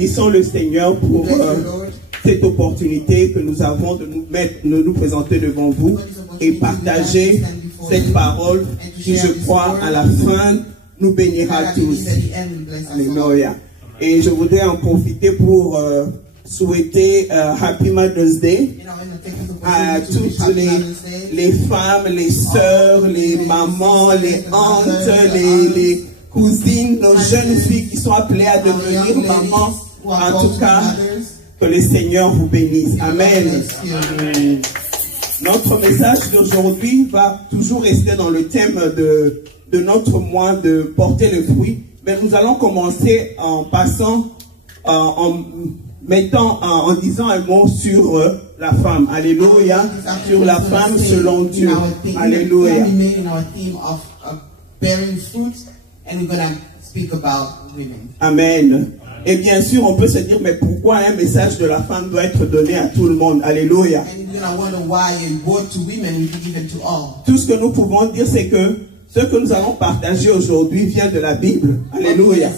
Bénissons le Seigneur pour cette opportunité que nous avons de nous présenter devant vous et partager cette parole qui, je crois, à la fin, nous bénira tous. Alléluia. Et je voudrais en profiter pour souhaiter Happy Mother's Day à toutes les femmes, les sœurs, les mamans, les tantes, les cousines, nos jeunes filles qui sont appelées à devenir mamans. En tout cas, que le Seigneur vous bénisse. Amen. Notre message d'aujourd'hui va toujours rester dans le thème de notre mois de porter le fruit. Mais nous allons commencer en passant, en disant un mot sur la femme. Alléluia. Sur la femme selon Dieu. Alléluia. Amen. Et bien sûr, on peut se dire, mais pourquoi un message de la femme doit être donné à tout le monde? Alléluia. Tout ce que nous pouvons dire, c'est que ce que nous allons partager aujourd'hui vient de la Bible. Alléluia.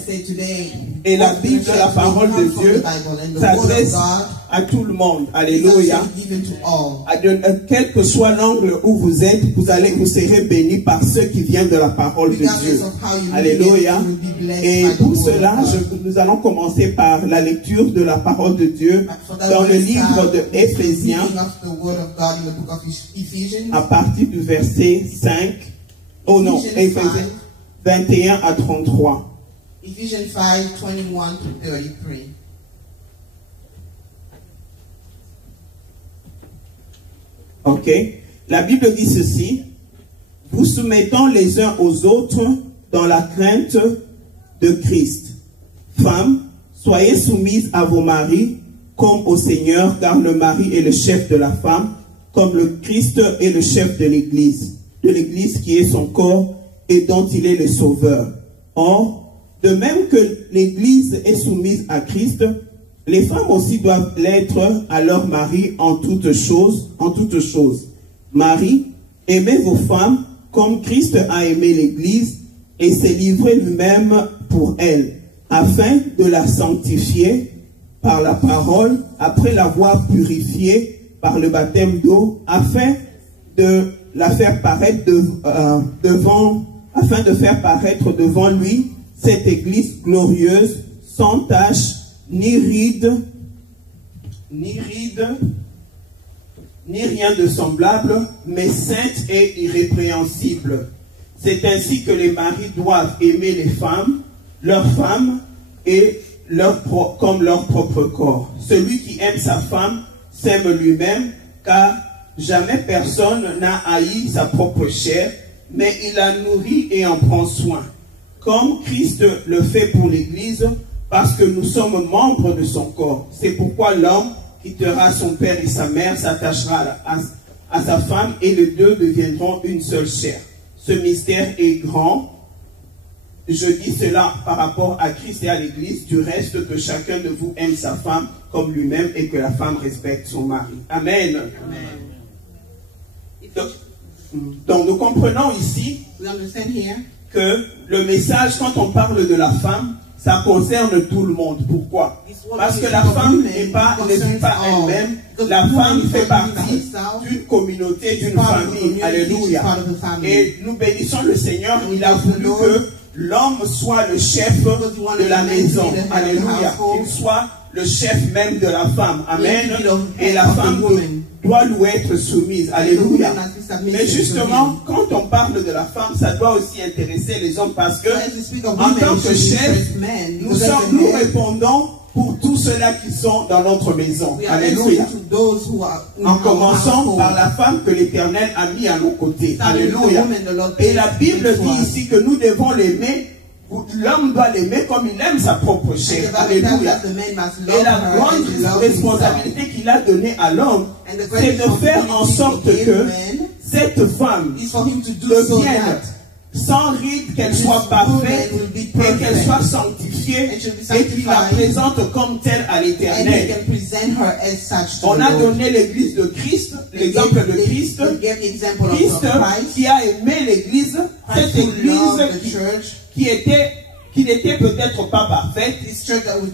Et la Bible, la parole de Dieu, s'adresse à tout le monde. Alléluia. Quel que soit l'angle où vous êtes, vous serez bénis par ce qui vient de la parole de Dieu. Alléluia. Et pour cela, nous allons commencer par la lecture de la parole de Dieu dans le livre de Éphésiens, à partir du verset 5. Oh non, Éphésiens 21 à 33. Ephesians 5, 21 to 33. Ok. La Bible dit ceci: vous soumettant les uns aux autres dans la crainte de Christ. Femmes, soyez soumises à vos maris comme au Seigneur, car le mari est le chef de la femme, comme le Christ est le chef de l'Église qui est son corps et dont il est le sauveur. Or, de même que l'Église est soumise à Christ, les femmes aussi doivent l'être à leur mari en toutes choses. Marie, aimez vos femmes comme Christ a aimé l'Église et s'est livré lui-même pour elle, afin de la sanctifier par la parole, après l'avoir purifiée par le baptême d'eau, afin de faire paraître devant lui cette Église glorieuse, sans tache, ni ride, ni rien de semblable, mais sainte et irrépréhensible. C'est ainsi que les maris doivent aimer les femmes, leurs femmes, et comme leur propre corps. Celui qui aime sa femme s'aime lui-même, car jamais personne n'a haï sa propre chair, mais il la nourrit et en prend soin, comme Christ le fait pour l'Église, parce que nous sommes membres de son corps. C'est pourquoi l'homme quittera son père et sa mère, s'attachera à sa femme, et les deux deviendront une seule chair. Ce mystère est grand. Je dis cela par rapport à Christ et à l'Église. Du reste, que chacun de vous aime sa femme comme lui-même et que la femme respecte son mari. Amen. Donc nous comprenons ici que le message, quand on parle de la femme, ça concerne tout le monde. Pourquoi? Parce que la femme ne vit pas elle-même. La femme fait partie d'une communauté, d'une famille. Alléluia. Et nous bénissons le Seigneur. Il a voulu que l'homme soit le chef de la maison. Alléluia. Qu'il soit le chef même de la femme. Amen. Et la femme doit lui être soumise. Alléluia. Mais justement, quand on parle de la femme, ça doit aussi intéresser les hommes, parce que en tant que chef, nous répondons pour tous ceux-là qui sont dans notre maison. Alléluia. En commençant par la femme que l'Éternel a mis à nos côtés. Alléluia. Et la Bible dit ici que nous devons l'aimer. L'homme doit l'aimer comme il aime sa propre chair. Alléluia. Et la grande responsabilité qu'il a donnée à l'homme, c'est de faire en sorte que cette femme devienne sans ride, qu'elle soit parfaite et qu'elle soit sanctifiée et qu'il la présente comme telle à l'Éternel. On a donné l'église de Christ, l'exemple de Christ. Christ qui a aimé l'église, cette église qui était qui n'était peut-être pas parfaite,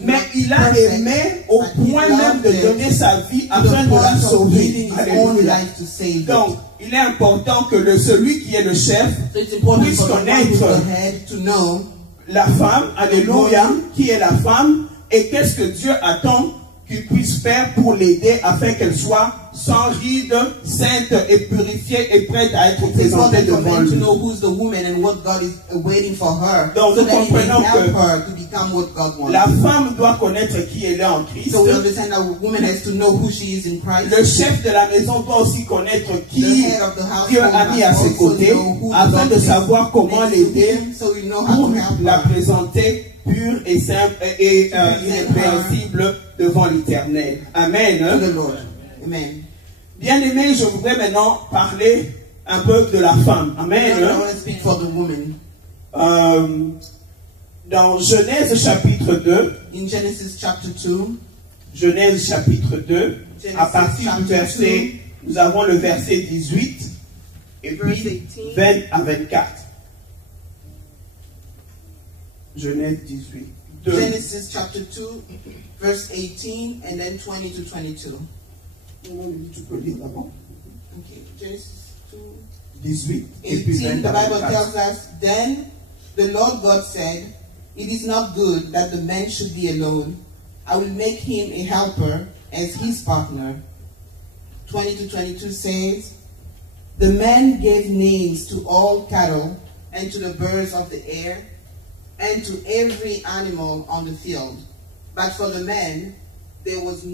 mais il a aimé au point même de donner sa vie afin de la sauver. Alléluia. Donc, il est important que celui qui est le chef puisse connaître la femme, alléluia, qui est la femme, et qu'est-ce que Dieu attend qu'il puisse faire pour l'aider afin qu'elle soit sans ride, sainte et purifiée et prête à être présentée devant lui. Donc nous comprenons que la femme doit connaître qui elle est en Christ. Le chef de la maison doit aussi connaître qui Dieu a mis à ses côtés afin de savoir comment l'aider pour la présenter pure et simple et irrépréhensible devant l'Éternel. Amen. Amen. Bien aimé, je voudrais maintenant parler un peu de la femme. Amen. Dans Genèse chapitre 2, Genèse chapitre 2, à partir du verset, nous avons le verset 18 et puis 20 à 24. Genèse 18. Genesis chapter 2, verse 18 and then 20 to 22. Tu peux lire d'abord. Okay, Genesis 2, 18 et puis 20. The Bible tells us, then the Lord God said, it is not good that the man should be alone. I will make him a helper as his partner. 20 to 22 says, the man gave names to all cattle and to the birds of the air and to every animal on the field. But for the man, there was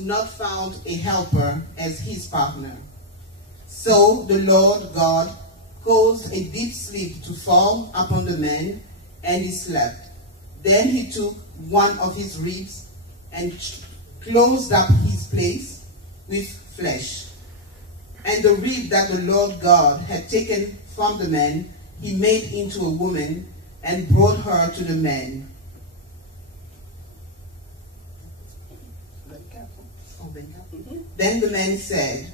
not found a helper as his partner. So the Lord God caused a deep sleep to fall upon the man, and he slept. Then he took one of his ribs and closed up his place with flesh. And the rib that the Lord God had taken from the man, he made into a woman and brought her to the man. Then the man said,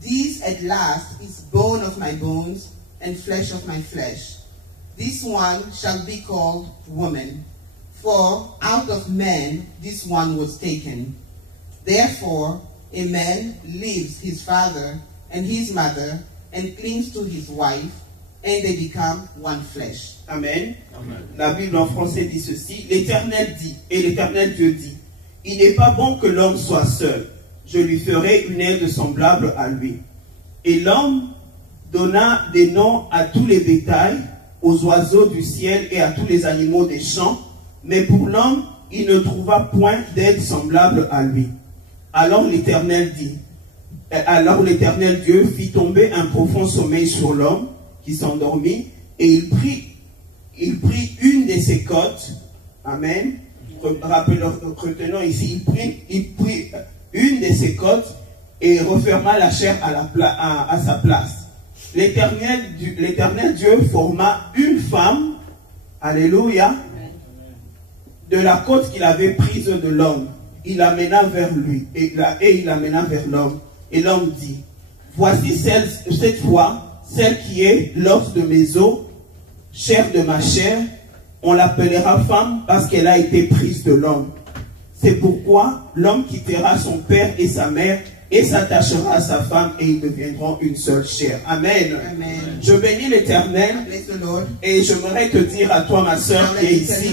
this at last is bone of my bones and flesh of my flesh. This one shall be called woman, for out of man this one was taken. Therefore a man leaves his father and his mother and clings to his wife, and they become one flesh. Amen. Amen. La Bible en français dit ceci, l'Éternel dit, et l'Éternel Dieu dit, il n'est pas bon que l'homme soit seul, je lui ferai une aide semblable à lui. Et l'homme donna des noms à tous les bétails, aux oiseaux du ciel et à tous les animaux des champs, mais pour l'homme, il ne trouva point d'aide semblable à lui. Alors l'Éternel dit, alors l'Éternel Dieu fit tomber un profond sommeil sur l'homme qui s'endormit, et il prit une de ses côtes, amen, retenons ici, il prit une de ses côtes et referma la chair à sa place. L'Éternel Dieu forma une femme, alléluia, de la côte qu'il avait prise de l'homme. Il l'amena vers lui, et il l'amena vers l'homme. Et l'homme dit, voici cette fois, celle qui est l'os de mes os, chair de ma chair, on l'appellera femme parce qu'elle a été prise de l'homme. C'est pourquoi l'homme quittera son père et sa mère et s'attachera à sa femme et ils deviendront une seule chair. Amen. Amen. Je bénis l'Éternel et j'aimerais te dire à toi, ma soeur qui est ici,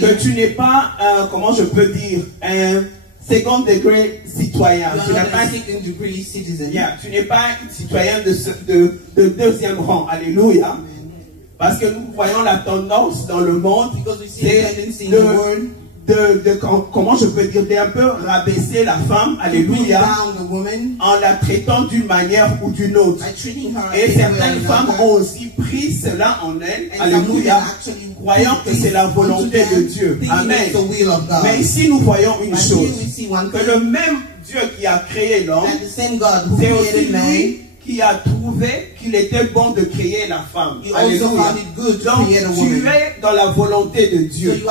que tu n'es pas, comment je peux dire, un second degré citoyen. Tu n'es pas un citoyen de deuxième rang. Alléluia. Parce que nous voyons la tendance dans le monde, c'est comment je peux dire, d'un peu rabaisser la femme, alléluia, en la traitant d'une manière ou d'une autre. Et certaines femmes ont aussi pris cela en elles, alléluia, croyant que c'est la volonté de Dieu. Amen. Mais ici nous voyons une chose, que le même Dieu qui a créé l'homme, c'est aussi lui qui a trouvé qu'il était bon de créer la femme. Alléluia. Donc, tu es dans la volonté de Dieu. Dieu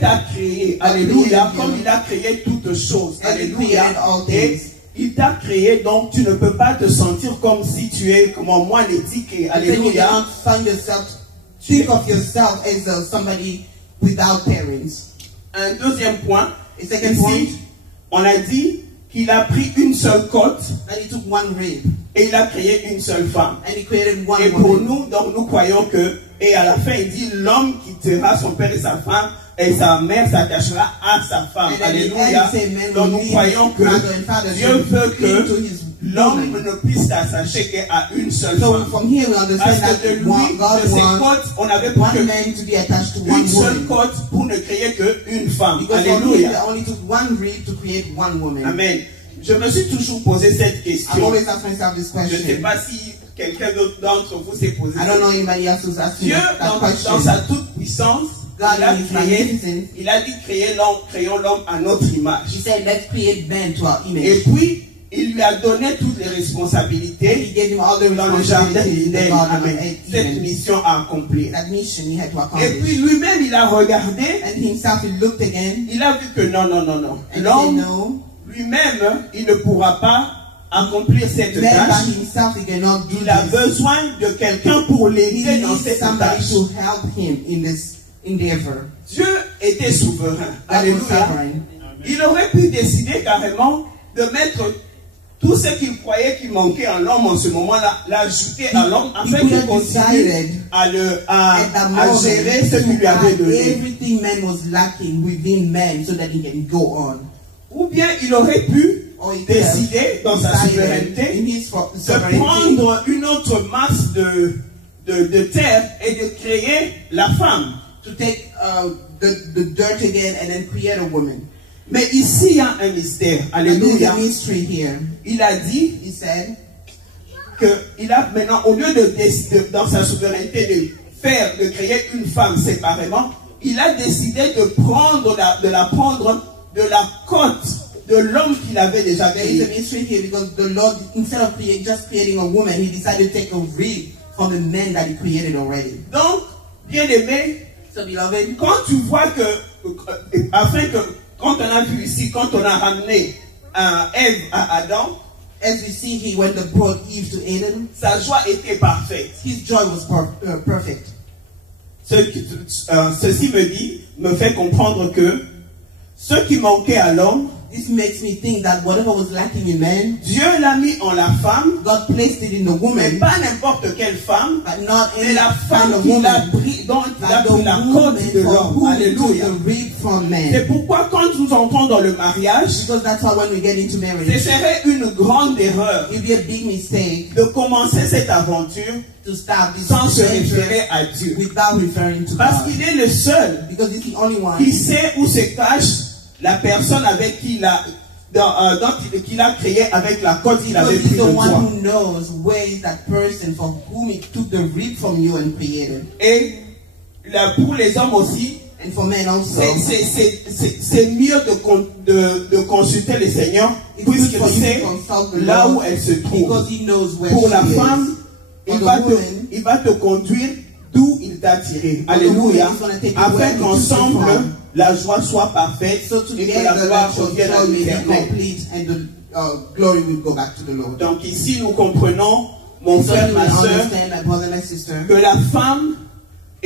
t'a créé. Alléluia. Comme il a créé toutes choses. Alléluia. Et il t'a créé, donc tu ne peux pas te sentir comme si tu es comme moins éthique. Alléluia. think of yourself as somebody without parents. Un deuxième point, A second point, ici, on a dit qu'il a pris une seule côte that he took one rib et il a créé une seule femme. and he created one Et pour woman. nous, donc nous croyons que, et à la fin il dit, l'homme quittera son père et sa femme, et sa mère s'attachera à sa femme. And then Alléluia. the end, Donc nous croyons que Dieu veut que l'homme ne puisse s'attacher qu'à une seule So femme. from here we understand Parce that que de lui, God de ses wants côtes, on avait pour one man to be attached to une one seule woman. côte pour ne créer qu'une femme. Because from here they Alléluia. only took one rib to create one woman. Amen. Je me suis toujours posé cette I've question. always asked myself this Je ne sais question. pas si quelqu'un d'autre d'entre vous s'est posé I don't know anybody else who's asking Dieu, that dans question. sa toute puissance, God il a in his créé, magnificence, il a dit créons l'homme à notre he image. said, let's create man to our Et image. puis, il lui a donné toutes les And responsabilités he gave him all the dans le jardin responsibilities in the d'Éden. garden Amen. of Cette Eden. mission à accomplir. That mission he had to Et accomplish. puis lui-même, il a regardé, And himself, he looked again il a vu que non. and he said, L'homme, no, lui-même, il ne pourra pas accomplir cette man by tâche. himself, he cannot do Il a this. besoin de quelqu'un pour He l'aider dans needs cette somebody tâche. to help him in this endeavor. Dieu était souverain. God was Alléluia. sovereign. Il aurait pu décider carrément de mettre tout ce qu'il croyait qu'il manquait en l'homme en ce moment-là, l'ajouter à l'homme afin could qu'il have continue decided à At that à moment, gérer ce qu'il lui to avait add donné. everything man was lacking within man so that he can go on. Ou bien il aurait pu Or he could have décider dans sa decided souveraineté in his de sovereignty prendre une autre masse de terre et de créer la femme. to take the dirt again and then create a woman. Mais ici, il y a un mystère. And there's Alléluia. a mystery here. Il a dit He said qu'il a maintenant, au lieu dans sa souveraineté, de créer une femme séparément, il a décidé de prendre de la côte de l'homme qu'il avait déjà there is a créé. mystery here because the Lord, instead of just creating a woman, he decided to take a rib from the man that he created already. Donc, bien aimé, So beloved, quand tu vois quand on a vu ici, quand on a ramené Ève à Adam, as we see here, when they brought Eve to Eden, sa joie était parfaite. his joy was perfect. Ceci me fait comprendre que ce qui manquait à l'homme, This makes me think that whatever was lacking in man, Dieu l'a mis en la femme, God placed it in the mais woman, pas n'importe quelle femme, but not mais any la kind femme of qu'il a woman, pris, dont il a but pris la the côte woman de for l'homme. whom he took Alléluia. the rib from C'est man. pourquoi quand nous entrons dans le mariage, Because that's why when we get into ce marriage, serait une grande erreur it'd be a big mistake de commencer cette aventure to start this sans se adventure référer à Dieu. without referring to Parce God. qu'il est le seul Because he's the only one qui sait où se cache la personne avec qui qu'il a créé avec la côte qu'il avait Because pris he's de the one toi. who knows where is that person from whom he took the rib from you and created. Et pour les hommes aussi, And for men also, c'est mieux de consulter le Seigneur it's good puisqu'il for you sait to consult the là où Lord elle se trouve. because he knows where Pour she la is. femme, For the woman, il va te conduire d'où il t'a tiré. For the Alléluia. woman, he's gonna take you Afin where he took you qu'ensemble, from. la joie soit parfaite So et que la together gloire that your revienne à joy may be l'Éternel. complete and the glory will go back to the Lord. Donc ici, nous comprenons, mon So frère, you ma will soeur, understand, my brother, my sister, que la femme,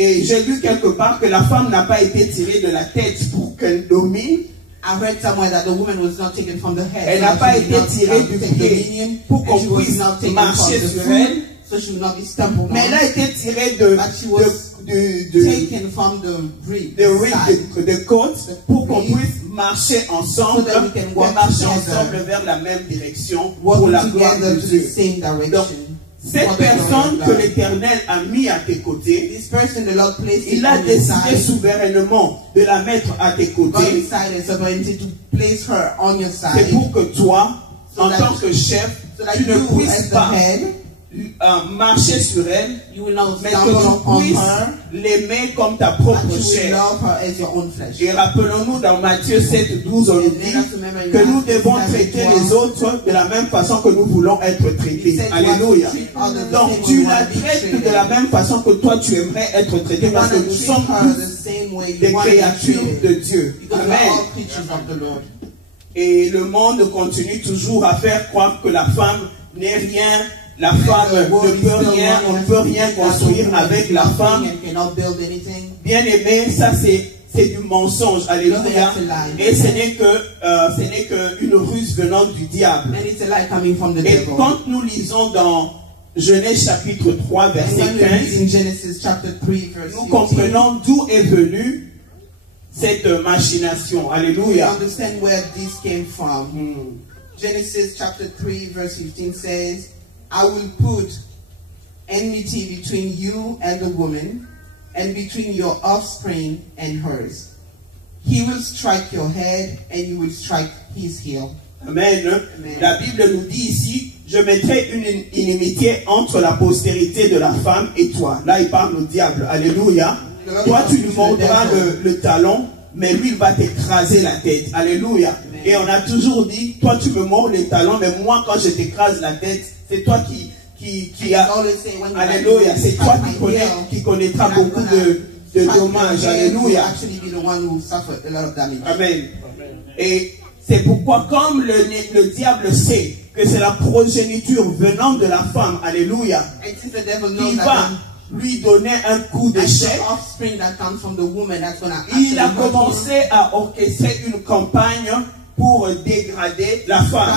et j'ai lu quelque part que la femme n'a pas été tirée de la tête pour qu'elle domine, I read somewhere that the woman was not taken from the head. elle so n'a that pas she would été not, tirée du take pied dominion, pour and qu'on she was puisse not taken marcher from the sur foot, elle, so she would not be stumbled mais elle on. a été tirée But she was taken from the rib, de côte pour qu'on rib, puisse marcher ensemble so that we can et walk marcher together, ensemble vers la même direction pour working la gloire together de to the Dieu. same direction. Cette for the glory personne of que God. l'Éternel a mis à tes côtés, This person the Lord placed il it a on your décidé side. souverainement de la mettre à tes God côtés. decided sovereignty to place her on your C'est side pour que toi, So en that- tant que chef, so that tu ne you puisses as the pas head, marcher sur elle, you will not mais stumble que on tu puisses her, l'aimer comme ta but propre you will chair. love her as your own flesh. Et rappelons-nous dans Matthieu 7, 12, on nous dit que nous devons traiter les autres de la même façon que nous voulons être traités. Alléluia. Donc tu la traites de la même façon que toi tu aimerais être traité parce que nous sommes tous des créatures de Dieu. Because we are Amen. all creatures of the Lord. Et le monde continue toujours à faire croire que la femme n'est rien, La femme ne peut rien, on ne peut rien construire avec la femme. Bien aimé, ça c'est du mensonge, alléluia. Et ce n'est que une ruse venant du diable. Et quand nous lisons dans Genèse chapitre 3 verset 15, nous comprenons d'où est venue cette machination, alléluia. Genesis chapter 3 verse 15 says, I will put enmity between you and the woman, and between your offspring and hers. He will strike your head, and you will strike his heel. Amen. Amen. La Bible nous dit ici, je mettrai une inimitié entre la postérité de la femme et toi. Là, il parle au diable. Alléluia. Toi, tu lui mordras le talon, mais lui, il va t'écraser la tête. Alléluia. Amen. Et on a toujours dit, toi, tu me mords les talons, mais moi, quand je t'écrase la tête, c'est toi qui a... Alléluia. C'est toi qui connaîtra beaucoup de dommages. Alléluia. Amen. Et c'est pourquoi, comme le diable sait que c'est la progéniture venant de la femme, alléluia, il va lui donner un coup d'échec. Il a commencé à orchestrer une campagne pour dégrader la femme.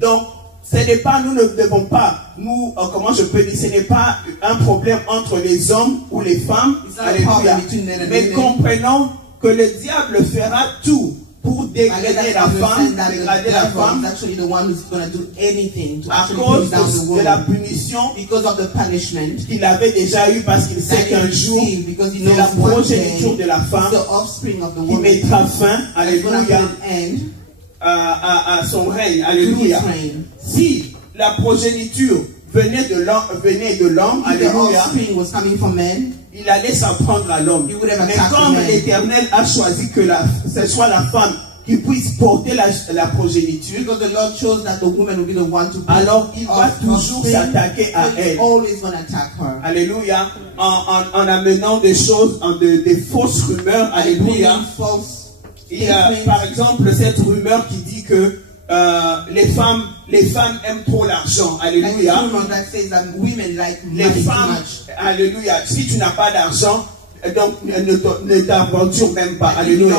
Donc, ce n'est pas, nous ne devons pas, comment je peux dire, ce n'est pas un problème entre les hommes ou les femmes, alléluia, mais comprenons que le diable fera tout pour dégrader la femme, à cause de la punition qu'il avait déjà eue, parce qu'il sait qu'un jour, c'est la progéniture de la femme qui mettra fin, alléluia, à son règne, alléluia. Si la progéniture venait de l'homme, alléluia, il allait s'en prendre à l'homme. Mais comme l'Éternel a choisi que ce soit la femme qui puisse porter la progéniture, alors il va toujours s'attaquer à elle. Alléluia. En amenant des choses, des fausses rumeurs, alléluia. Il y a par exemple cette rumeur qui dit que les femmes aiment trop l'argent. Alléluia. Les femmes, alléluia. Si tu n'as pas d'argent, donc ne t'aventure même pas. Alléluia.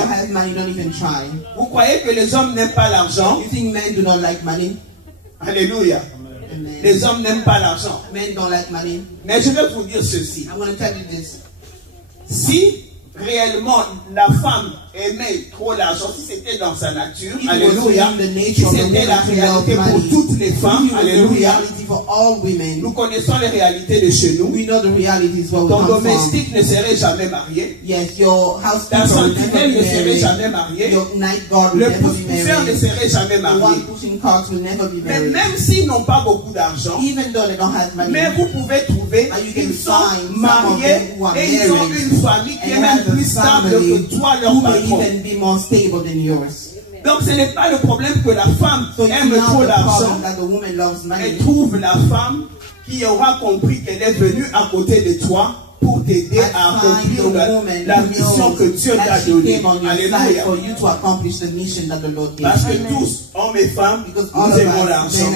Vous croyez que les hommes n'aiment pas l'argent? Alléluia. Les hommes n'aiment pas l'argent. Mais je vais vous dire ceci. Si réellement la femme aimait trop l'argent, si c'était dans sa nature, alléluia, si c'était la réalité pour toutes les femmes, alléluia, nous connaissons les réalités de chez nous. Ton domestique ne serait jamais marié, ta sentinelle ne serait jamais mariée, le pousse-pousseur ne serait jamais marié. Mais même s'ils n'ont pas beaucoup d'argent, mais vous pouvez trouver qu'ils sont mariés et ils ont une famille qui est même plus stable que toi, leur patron. Donc ce n'est pas le problème que la femme aime trop l'argent. Elle trouve la femme qui aura compris qu'elle est venue à côté de toi pour t'aider à accomplir la mission que Dieu t'a donnée. Alléluia. Parce que tous, hommes et femmes, nous aimons l'argent.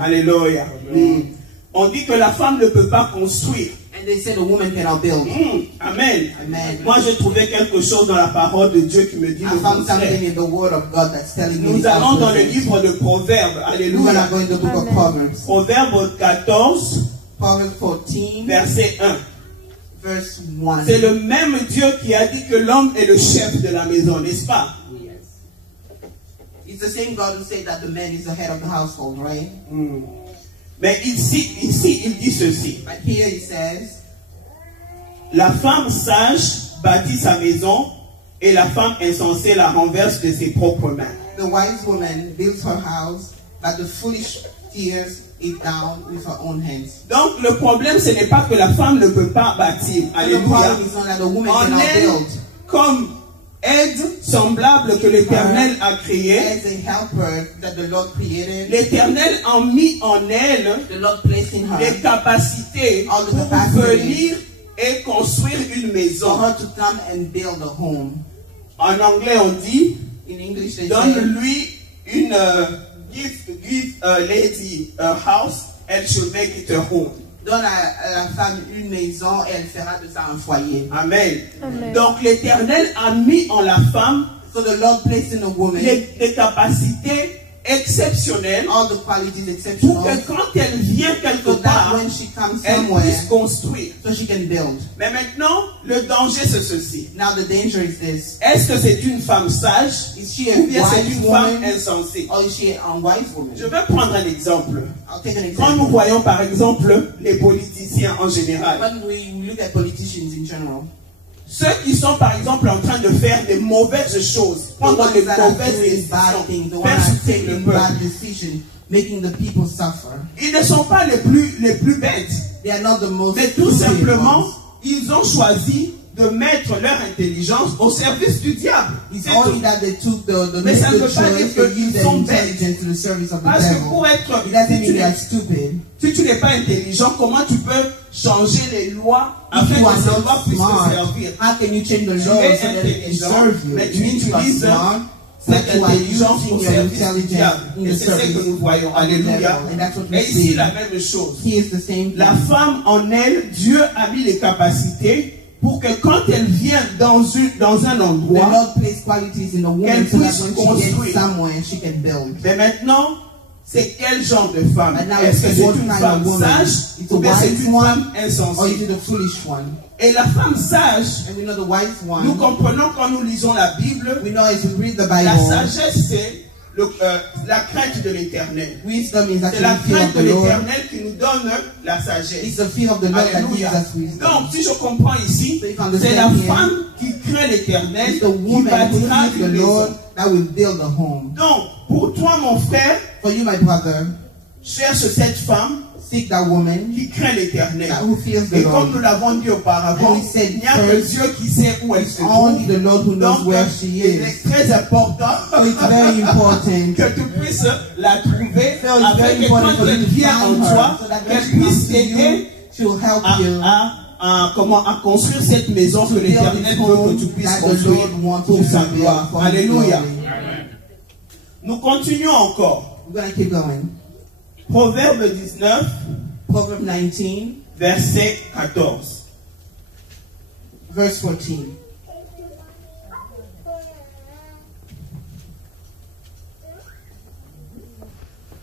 Alléluia. On dit que la femme ne peut pas construire. And they said a woman cannot build. Amen. Amen. Moi, j'ai trouvé quelque chose dans la parole de Dieu qui me dit le contraire. Nous allons dans le livre de Proverbes. Alléluia. Proverbes 14, verset 1. C'est le même Dieu qui a dit que l'homme est le chef de la maison, n'est-ce pas? It's the same God who said that the man is the head of the household, right? Mais ici, il dit ceci. But here he says, la femme sage bâtit sa maison et la femme insensée la renverse de ses propres mains. The wise woman builds her house, but the foolish tears it down with her own hands. Donc le problème, ce n'est pas que la femme ne peut pas bâtir. Alléluia. On est comme aide semblable que l'Éternel a créé. L'Éternel a mis en elle les capacités pour venir et construire une maison. En anglais, on dit, donne-lui give a lady a house and she'll make it a home. Donne à la femme une maison et elle fera de ça un foyer. Amen. Donc l'Éternel a mis en la femme So the Lord placed in a woman les capacités exceptionnelles all the qualities pour exceptional que quand elle vient quelque so that part, when she comes elle somewhere, puisse construire. so she can build. Mais maintenant, le danger c'est ceci. Now the danger is this. Est-ce que c'est une femme sage Is she a ou bien c'est wise une femme woman insensée? or is she an unwise woman? Je vais prendre un exemple. I'll take an Quand nous example. voyons par exemple les politiciens en général, When we look at politicians in general, ceux qui sont par exemple en train de faire des mauvaises choses, the prendre ones les that are mauvaises doing bad décisions, things, the ones faire that are souffrir le taking peuple, bad decisions, making the people suffer, ils ne sont pas les plus bêtes, they are not the most mais tout stupid simplement, ones. ils ont choisi de mettre leur intelligence au service du diable. It's C'est only tout. that they took the Mais ça ne veut choice pas dire to qu'ils use their sont bêtes. intelligence to the service of the Parce que devil. pour être, It doesn't si mean tu they are n'es stupid. pas intelligent, comment tu peux changer les lois If afin you que are ces lois not puissent te smart, servir? how can you change the Tu laws es so that it can intelligent, serve you? mais tu You are utilises smart, cette but you are intelligence using au your service du intelligence diable. in Et the c'est ce que service nous voyons. of the Alléluia. devil. And that's what we Et ici, see. la même chose. Here's the same La thing. femme en elle, Dieu a mis les capacités pour que quand elle vient dans un The endroit, Lord placed qualities in the woman qu'elle so that puisse when she construire. gets somewhere, she can build. mais maintenant, c'est quel genre de femme? But now Est-ce que it's c'est what une kind femme of woman? sage It's ou a bien c'est wise une one femme or is insensée? it a foolish one? Et la femme sage, And we know the wise nous one. comprenons quand nous lisons la Bible, We know as we read the la Bible, sagesse c'est la crainte de l'Éternel. wisdom is C'est la actually fear crainte of de the Lord. l'Éternel qui nous donne la sagesse. It's the fear of the Lord that gives Alléluia. us wisdom. Donc, si je comprends ici, So if you understand c'est la here, femme qui craint l'Éternel It's the qui woman who bâtira fears the une Lord maison. that will build a home. Donc, pour toi, mon frère, For you, my brother, cherche cette femme seek that woman qui craint l'Éternel. who fears the Et comme Lord. nous l'avons dit auparavant, And we said il n'y a que first, Dieu qui sait où elle se Only trouve. the Lord who knows Donc, where she il is. est très important So it's very important. que tu puisses la trouver So it's afin very que important quand for you elle to vient en find toi, her so that when qu'elle she comes puisse to t'aider you, she will help you à construire cette maison que to build l'Éternel this veut que home tu puisses that the construire Lord wants pour you sa to build gloire. for His Alléluia. glory. Nous continuons encore. We're going to keep going. Proverbe 19, Proverbs 19, verset 14. verse 14.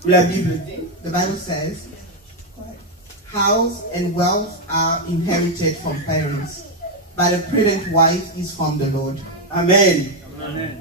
La Bible dit, The Bible says, house and wealth are inherited from parents, but a prudent wife is from the Lord. Amen.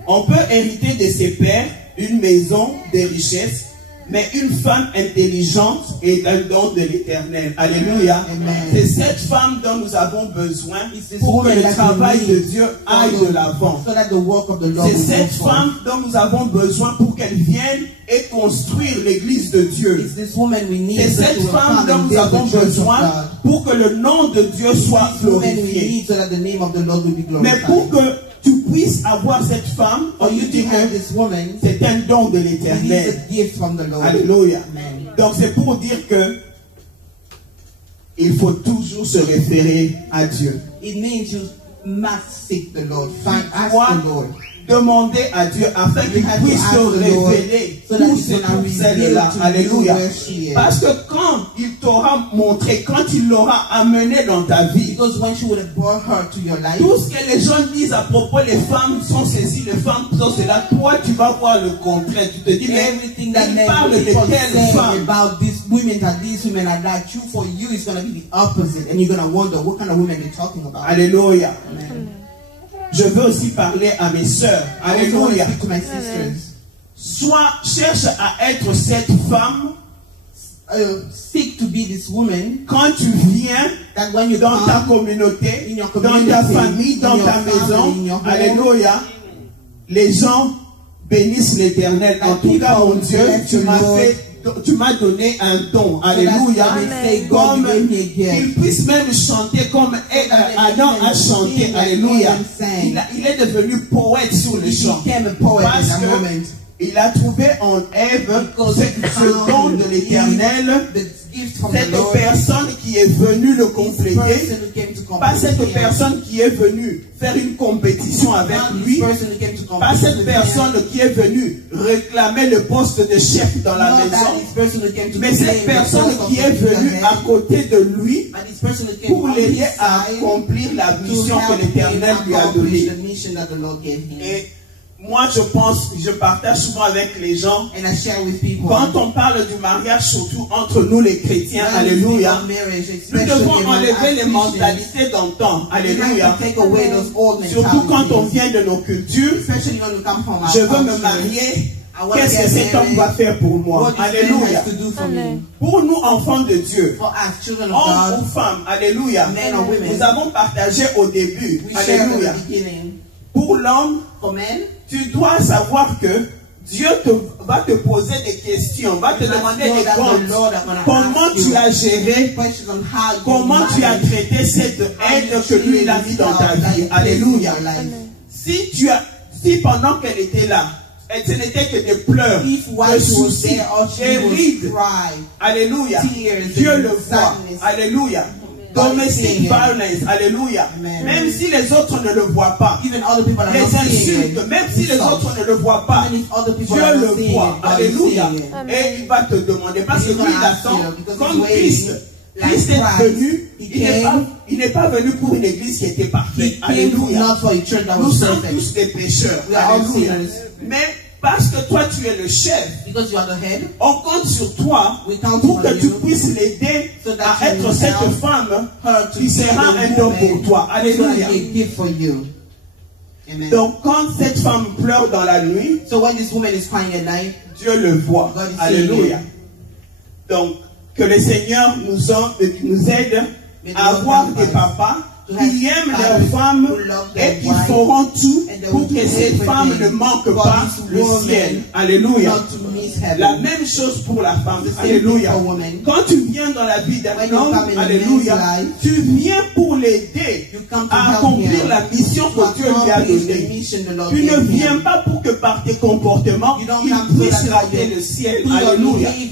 On peut hériter de ses pères une maison, des richesses, mais une femme intelligente est un don de l'Éternel. Alléluia. Amen. C'est cette femme dont nous avons besoin It's this pour que woman le that we travail de need Dieu aille de l'avant. so that the work of the Lord C'est will go cette forth. femme dont nous avons besoin pour qu'elle vienne et construire l'église de Dieu. It's this woman we need C'est so she cette will femme come dont and nous build avons the church of besoin God. pour que le nom de Dieu soit This woman we glorifié. need so that the name of the Lord will be Mais pour glorified. que tu puisses avoir cette femme, For on you lui dit to have que this woman, c'est un don de it is l'Éternel. a gift from the Lord. Alléluia. Amen. Donc c'est pour dire que il faut toujours se référer à Dieu. It means you must seek the Lord. Ask dois the Lord. Demander à Dieu afin qu'il You have to puisse ask te the Lord révéler so that où He's se gonna trouve reveal celle-là. to you Alléluia. where she is. Parce que quand il t'aura montré, quand il l'aura amené dans ta vie, Because when she would have brought her to your life, tout ce que les gens disent à propos, les femmes sont ceci, les femmes sont cela, toi tu vas voir le contraire. Tu te dis, mais everything that il parle de people quelle say femme? about these women are these women are that, true for you is going to be the opposite, and you're going to wonder what kind of women they're talking about. Alléluia. Amen. Je veux aussi parler à mes sœurs. I also want to Alléluia. speak to my sisters. Cherche à être cette femme Seek to be this woman quand tu viens that when you dans ta come communauté, in your dans ta community, famille, dans in your ta family, maison. in your home, Alléluia. Les gens bénissent l'Éternel. En that tout cas, mon people Dieu, bless tu the m'as Lord. tu m'as donné un don. so that Alléluia. when they say, God, Comme you gave me a gift. qu'il puisse même chanter comme Adam a chanté. Alléluia. Il est devenu poète sur le He chant. became a poet Parce in that que moment. il a trouvé en Ève ce don de l'Éternel the gift cette personne qui est venue le compléter, pas cette personne qui est venue faire une compétition avec lui, pas cette personne qui est venue réclamer le poste de chef dans la maison, mais cette personne qui est venue à côté de lui pour l'aider à accomplir la mission que l'Éternel lui a donnée. Et moi, je partage souvent avec les gens, quand on parle du mariage, surtout entre nous les chrétiens, alléluia, nous devons enlever les mentalités d'antan, alléluia. Surtout quand on vient de nos cultures, je veux me marier, qu'est-ce que cet homme va faire pour moi, alléluia. Pour nous, enfants de Dieu, hommes ou femmes, alléluia, nous avons partagé au début, alléluia. Pour l'homme, tu dois savoir que Dieu va te poser des questions, va te demander des comptes. Comment tu as géré, comment tu as traité cette aide que lui il a mis dans ta vie. Alléluia. Si pendant qu'elle était là, ce n'était que des pleurs, des soucis, des rides. Alléluia. Dieu le voit. Alléluia. Domestic violence, alléluia. Même si les autres ne le voient pas, les insultes, même si les autres ne le voient pas, Dieu le voit, alléluia. Et il va te demander, parce que lui il attend, comme Christ est venu, il n'est pas venu pour une église qui était parfaite, alléluia. Nous sommes tous des pécheurs, alléluia. Mais parce que toi tu es le chef, on compte sur toi pour que tu puisses l'aider à être cette femme qui sera un don pour toi. Alléluia. Donc quand cette femme pleure dans la nuit, Dieu le voit. Alléluia. Donc que le Seigneur nous aide à avoir des papas qui aiment leurs femmes et qui feront tout pour que ces femmes ne manquent pas le ciel. Alléluia. La même chose pour la femme. Alléluia. Quand tu viens dans la vie d'un homme, alléluia, tu viens pour l'aider à accomplir la mission que Dieu lui a donnée. Tu ne viens pas pour que par tes comportements, il puisse rater le ciel. Alléluia. Si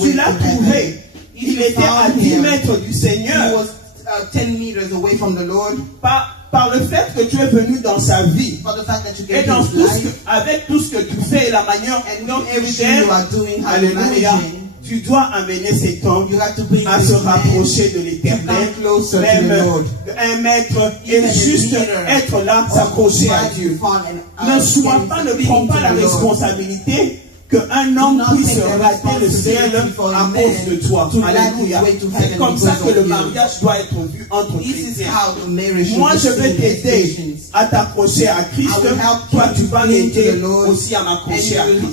tu l'as trouvé, il était à 10 mètres du Seigneur. 10 meters away from the Lord, par le fait que tu es venu dans sa vie et dans avec tout ce que tu fais et la manière dont tu gères, alléluia, tu dois amener cet homme à se rapprocher de l'Éternel, même 1 mètre, et juste être là, s'approcher à Dieu. Ne prends pas la responsabilité qu'un homme puisse rater le ciel à cause de toi. Alléluia. C'est comme ça que le mariage doit être vu entre chrétiens. Moi, je vais t'aider à t'approcher à Christ. Toi, tu vas m'aider aussi à m'approcher à Christ.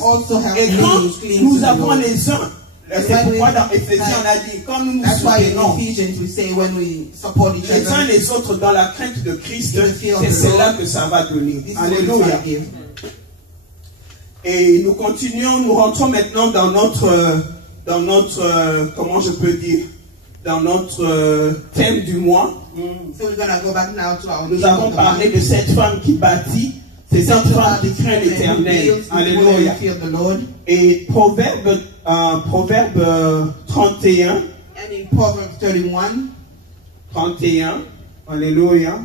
Et quand nous avons les uns, c'est pourquoi dans Éphésiens on a dit, quand nous nous soutenons les uns les autres dans la crainte de Christ, c'est cela que ça va donner. Alléluia. Et nous continuons, nous rentrons maintenant dans notre comment je peux dire, dans notre thème du mois. Nous avons parlé de cette femme qui bâtit, c'est cette femme qui craint l'Éternel. Alléluia. Et Proverbe 31. 31. Alléluia.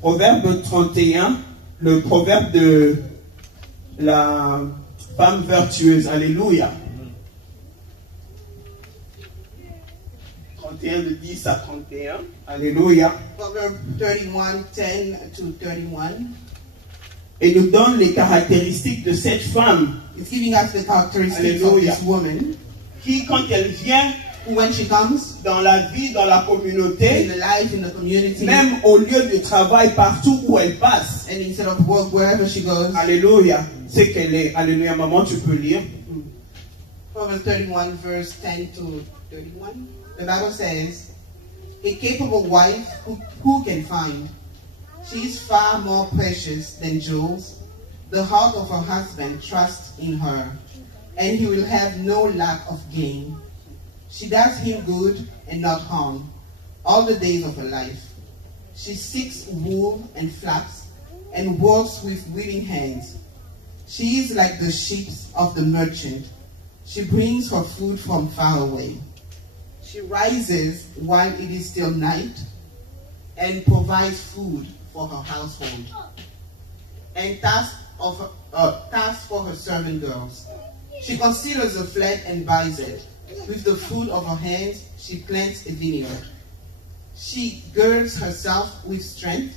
Proverbe 31, le proverbe de la femme vertueuse. Alléluia. 31 de 10 à 31. Alléluia. Proverbe 31, 10 to 31. Et nous donne les caractéristiques de cette femme. It's giving us the characteristics of this woman. Qui, quand elle vient, when she comes, dans la vie, dans la communauté, in the life, in the community, même au lieu de travail, partout où elle passe, and instead of work, wherever she goes, alléluia, c'est qu'elle est. Alléluia, maman, tu peux lire. Proverbs 31, verse 10 to 31. The Bible says, a capable wife who can find? She is far more precious than jewels. The heart of her husband trusts in her, and he will have no lack of gain. She does him good and not harm all the days of her life. She seeks wool and flax and works with willing hands. She is like the ships of the merchant. She brings her food from far away. She rises while it is still night and provides food for her household and tasks for her servant girls. She considers a flat and buys it. With the fruit of her hands, she plants a vineyard. She girds herself with strength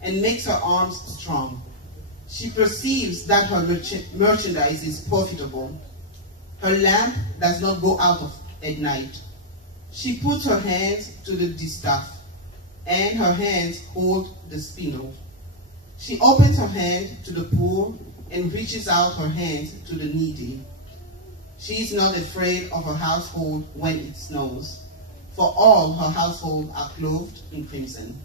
and makes her arms strong. She perceives that her merchandise is profitable. Her lamp does not go out at night. She puts her hands to the distaff, and her hands hold the spindle. She opens her hand to the poor and reaches out her hands to the needy. She is not afraid of her household when it snows, for all her household are clothed in crimson.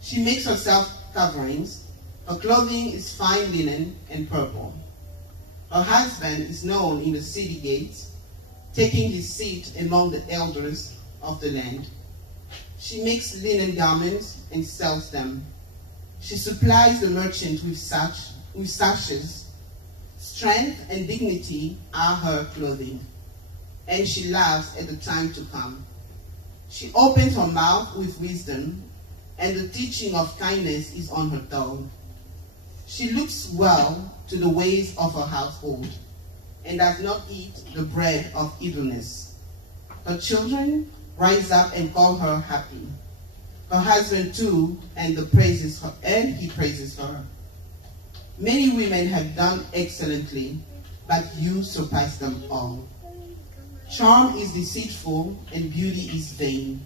She makes herself coverings. Her clothing is fine linen and purple. Her husband is known in the city gates, taking his seat among the elders of the land. She makes linen garments and sells them. She supplies the merchant with sashes. Strength and dignity are her clothing, and she laughs at the time to come. She opens her mouth with wisdom, and the teaching of kindness is on her tongue. She looks well to the ways of her household, and does not eat the bread of evilness. Her children rise up and call her happy. Her husband too, and he praises her. Many women have done excellently, but you surpass them all. Charm is deceitful, and beauty is vain,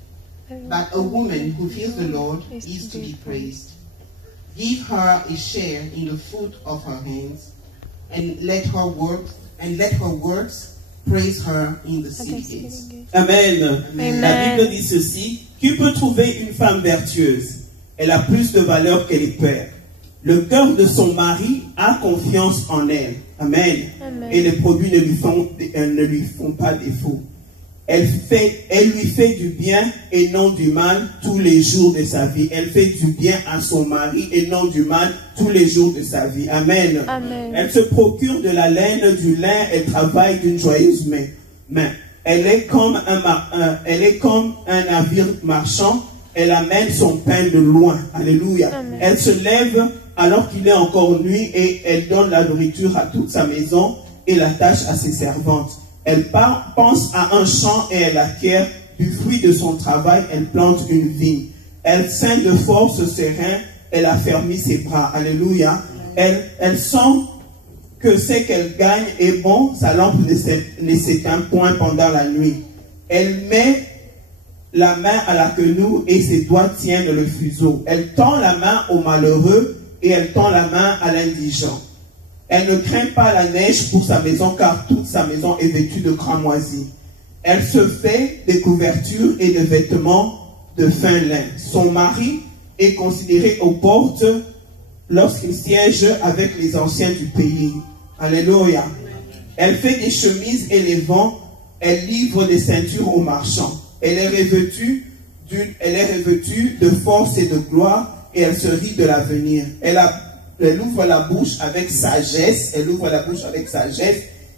but a woman who fears the Lord is to be praised. Give her a share in the fruit of her hands, and let her works praise her in the city gates. Amen. Amen. La Bible dit ceci: qui peut trouver une femme vertueuse? Elle a plus de valeur qu'elle est père. Le cœur de son mari a confiance en elle. Amen. Amen. Et les produits ne lui font pas défaut. Elle lui fait du bien et non du mal tous les jours de sa vie. Elle fait du bien à son mari et non du mal tous les jours de sa vie. Amen. Amen. Elle se procure de la laine, du lin, elle travaille d'une joyeuse main. Elle est comme un navire marchand. Elle amène son pain de loin. Alléluia. Amen. Elle se lève alors qu'il est encore nuit et elle donne la nourriture à toute sa maison et la tâche à ses servantes. Elle pense à un champ et elle acquiert du fruit de son travail, elle plante une vigne. Elle ceint de force ses reins, elle affermit ses bras. Alléluia. Elle sent que ce qu'elle gagne est bon, sa lampe ne s'éteint point pendant la nuit. Elle met la main à la quenouille et ses doigts tiennent le fuseau. Elle tend la main au malheureux et elle tend la main à l'indigent. Elle ne craint pas la neige pour sa maison, car toute sa maison est vêtue de cramoisis. Elle se fait des couvertures et des vêtements de fin lin. Son mari est considéré aux portes lorsqu'il siège avec les anciens du pays. Alléluia. Elle fait des chemises et les vend. Elle livre des ceintures aux marchands. Elle est revêtue de force et de gloire, et elle se rit de l'avenir. Elle ouvre la bouche avec sagesse,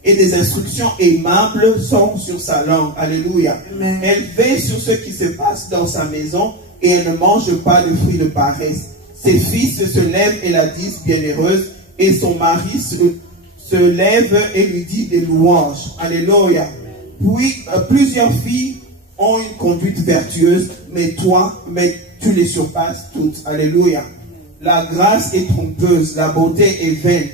et des instructions aimables sont sur sa langue. Alléluia. Amen. Elle veille sur ce qui se passe dans sa maison, et elle ne mange pas de fruits de paresse. Ses fils se lèvent et la disent bienheureuse, et son mari se lève et lui dit des louanges. Alléluia. Puis plusieurs filles ont une conduite vertueuse, mais tu les surpasses toutes. Alléluia. La grâce est trompeuse, la beauté est vaine.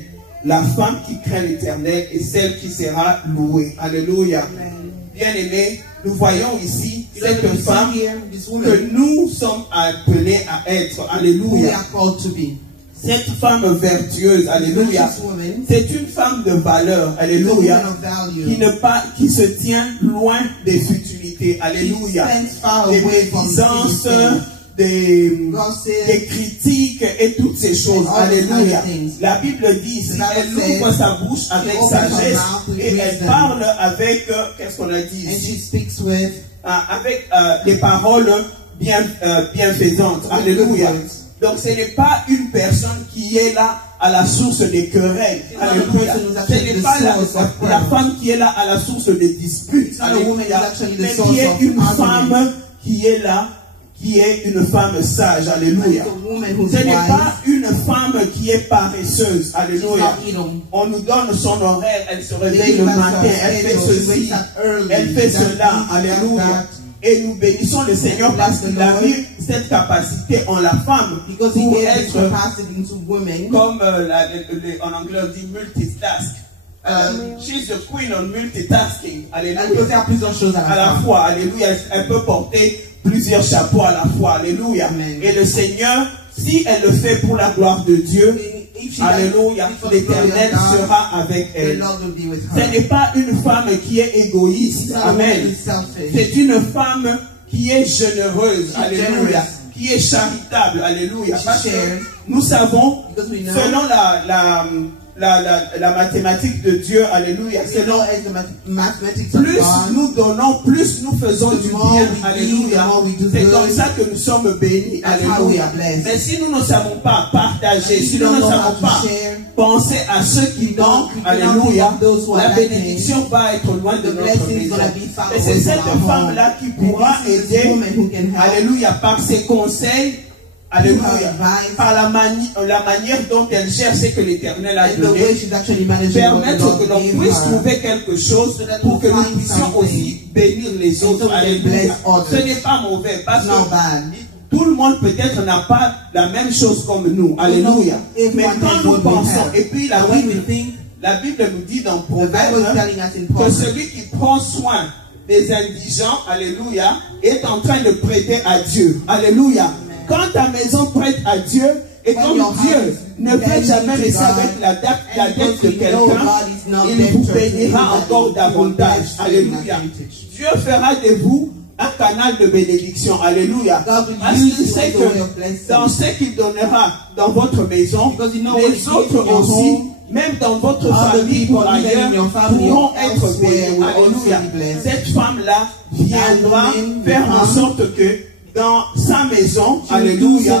La femme qui craint l'Éternel est celle qui sera louée. Alléluia. Bien-aimés, nous voyons ici cette femme que nous sommes appelés à être. Alléluia. Cette femme vertueuse, alléluia, c'est une femme de valeur, alléluia, qui se tient loin des futilités, alléluia, des médisances, des critiques et toutes ces choses. Alléluia. La Bible dit ici, elle ouvre sa bouche avec sagesse et elle parle avec, qu'est-ce qu'on a dit ici? Avec des paroles bienfaisantes. Alléluia. Donc ce n'est pas une personne qui est là à la source des querelles. Alléluia. Ce n'est pas la femme qui est là à la source des disputes. Alléluia. Mais qui est une femme qui est là, qui est une femme sage. Alléluia. Ce n'est pas une femme qui est paresseuse. Alléluia. On nous donne son horaire, elle se réveille le matin, elle fait ceci, elle fait cela. Alléluia. Et nous bénissons le Seigneur parce qu'il a mis cette capacité en la femme pour être comme en anglais on dit multitask. She's the queen on multitasking. Alléluia. Elle peut faire plusieurs choses à la fois. Alléluia. Elle peut porter plusieurs chapeaux à la fois. Alléluia. Amen. Et le Seigneur, si elle le fait pour la gloire de Dieu, alléluia, l'Éternel sera avec elle. Ce n'est pas une femme qui est égoïste. Amen. C'est une femme qui est généreuse. Alléluia. Qui est charitable. Alléluia. Parce que nous savons, selon la mathématique de Dieu, alléluia, selon plus nous donnons, plus nous faisons du bien, alléluia. C'est comme ça que nous sommes bénis, alléluia. Mais si nous ne savons pas partager, si nous ne savons pas penser à ceux qui manquent, alléluia, la bénédiction va être loin de notre maison. Et c'est cette femme-là qui pourra aider, alléluia, par ses conseils, alléluia, par la manière dont elle gère ce que l'Éternel a donné, permettre que l'on puisse trouver quelque chose pour que nous puissions aussi bénir les autres. Alléluia. Ce n'est pas mauvais parce que tout le monde peut-être n'a pas la même chose comme nous. Alléluia. Mais quand nous pensons, et puis la Bible nous dit dans Proverbe que celui qui prend soin des indigents, alléluia, est en train de prêter à Dieu. Alléluia. Quand ta maison prête à Dieu, et comme Dieu ne peut jamais rester avec la dette de quelqu'un, il vous bénira encore davantage. Alléluia. Dieu fera de vous un canal de bénédiction. Alléluia. Parce qu'il sait que dans ce qu'il donnera dans votre maison, les autres aussi, même dans votre famille ou ailleurs, pourront être bénis. Alléluia. Cette femme-là viendra faire en sorte que dans sa maison, alléluia,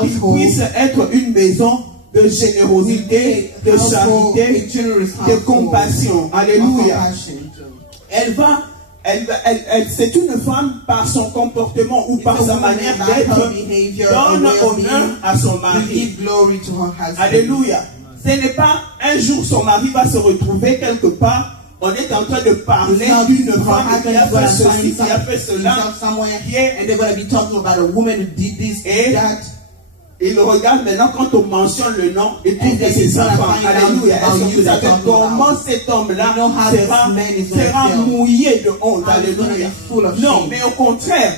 qu'il puisse être une maison de générosité, de charité, de compassion. Alléluia. C'est une femme par son comportement ou par sa manière d'être, donne honneur à son mari. Alléluia. Ce n'est pas un jour son mari va se retrouver quelque part. On est en train de parler d'une femme qui a fait ceci, qui a fait cela, et il regarde maintenant quand on mentionne le nom et trouve que c'est sa femme. Alléluia. Est-ce que vous savez comment cet homme-là sera mouillé de honte? Alléluia. Non, mais au contraire,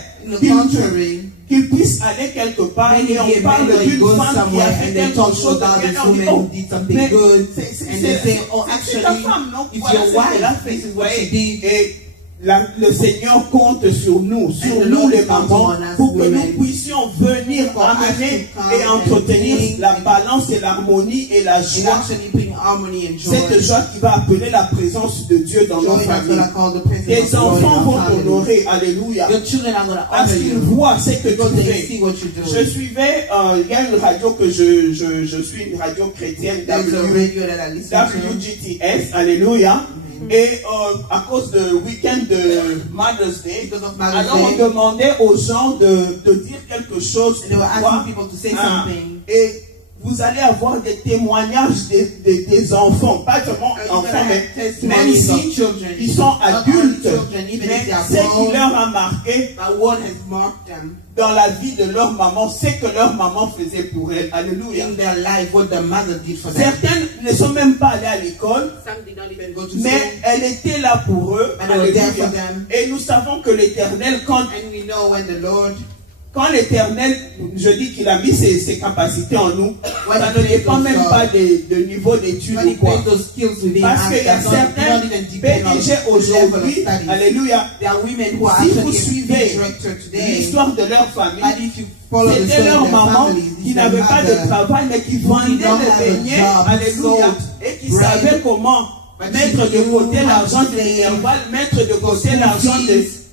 qu'il puisse aller quelque part et on parle d'une femme qui a fait quelque chose de bien. C'est ta femme, non? Et le Seigneur compte sur nous les mamans, pour que nous puissions venir amener et entretenir la balance et l'harmonie et la joie. Cette joie qui va appeler la présence de Dieu dans nos familles. Tes enfants vont t'honorer, alléluia, parce qu'ils voient ce que tu fais. Je suivais, il y a une radio que je suis, une radio chrétienne, WGTS, alléluia. Et à cause du week-end de Mother's Day, alors on demandait aux gens de dire quelque chose. Et vous allez avoir des témoignages des enfants, pas seulement enfants, mais même ici, ils sont adultes. Mais ce qui leur a marqué dans la vie de leur maman, c'est que leur maman faisait pour elles. Alléluia. Certaines ne sont même pas allées à l'école, mais elle était là pour eux. Alléluia. Et nous savons que l'Éternel, quand l'Éternel, je dis qu'il a mis ses capacités en nous, ça ne dépend même pas de niveau d'études ou quoi. Parce qu'il y a certains PDG aujourd'hui, alléluia, si vous suivez l'histoire de leur famille, c'était leur maman qui n'avait pas de travail, mais qui vendait des beignets, alléluia, et qui savait comment mettre de côté l'argent de Minerval, mettre de côté l'argent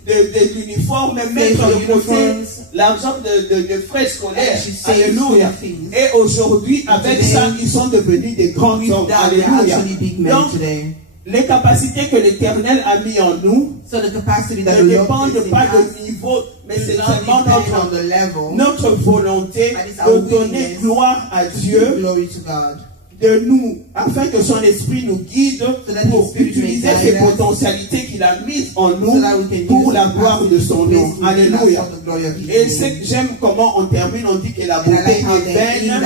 de l'uniforme, mettre de côté l'argent de frais scolaires. Alléluia. Et aujourd'hui, avec ça, ils sont devenus des grands hommes. Alléluia. Donc, les capacités que l'Éternel a mis en nous ne dépendent pas du niveau, mais c'est seulement notre volonté de donner gloire à Dieu, de nous, afin que son esprit nous guide pour utiliser ces potentialités qu'il a mises en nous pour la gloire de son nom. Alléluia. Et j'aime comment on termine, on dit que la beauté est vaine.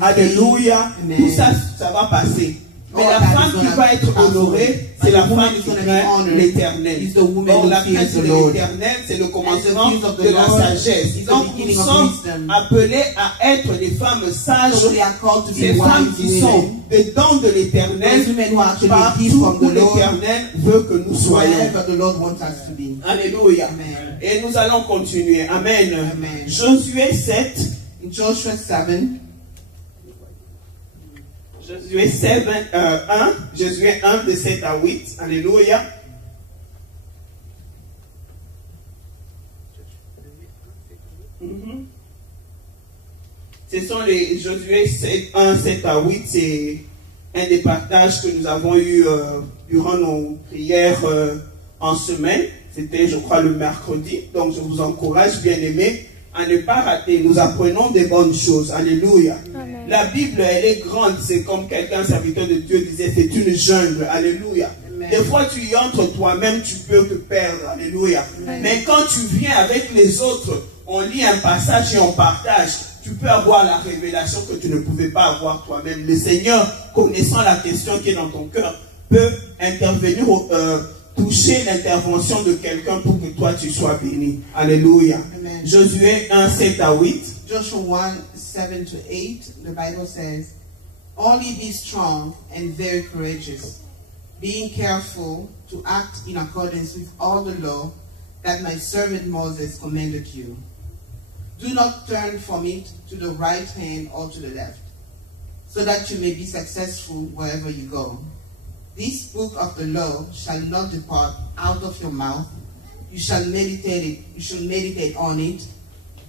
Alléluia. Tout ça, ça va passer. Mais la femme qui va être honorée, c'est la femme qui craint l'Éternel. Or, la crainte de l'Éternel, c'est le commencement de la sagesse. Donc, nous sommes appelés à être des femmes sages, des femmes qui sont des dons de l'Éternel, partout où l'Éternel veut que nous soyons. Alléluia. Et nous allons continuer. Amen. Josué 7. Joshua 7. Josué 1, Josué 1 de 7 à 8, alléluia. Ce sont les Josué 1, 7 à 8, c'est un des partages que nous avons eu durant nos prières en semaine. C'était, je crois, le mercredi. Donc, je vous encourage, bien aimés, à ne pas rater. Nous apprenons des bonnes choses. Alléluia. Amen. La Bible, elle est grande. C'est comme quelqu'un, serviteur de Dieu, disait, c'est une jungle. Alléluia. Amen. Des fois, tu y entres toi-même, tu peux te perdre. Alléluia. Amen. Mais quand tu viens avec les autres, on lit un passage et on partage. Tu peux avoir la révélation que tu ne pouvais pas avoir toi-même. Le Seigneur, connaissant la question qui est dans ton cœur, peut intervenir toucher l'intervention de quelqu'un pour que toi tu sois béni. Alléluia. Amen. Josué 1, 7 à 8. Joshua 1, 7 to 8, the Bible says, "Only be strong and very courageous, being careful to act in accordance with all the law that my servant Moses commanded you. Do not turn from it to the right hand or to the left, so that you may be successful wherever you go. This book of the law shall not depart out of your mouth. You shall meditate on it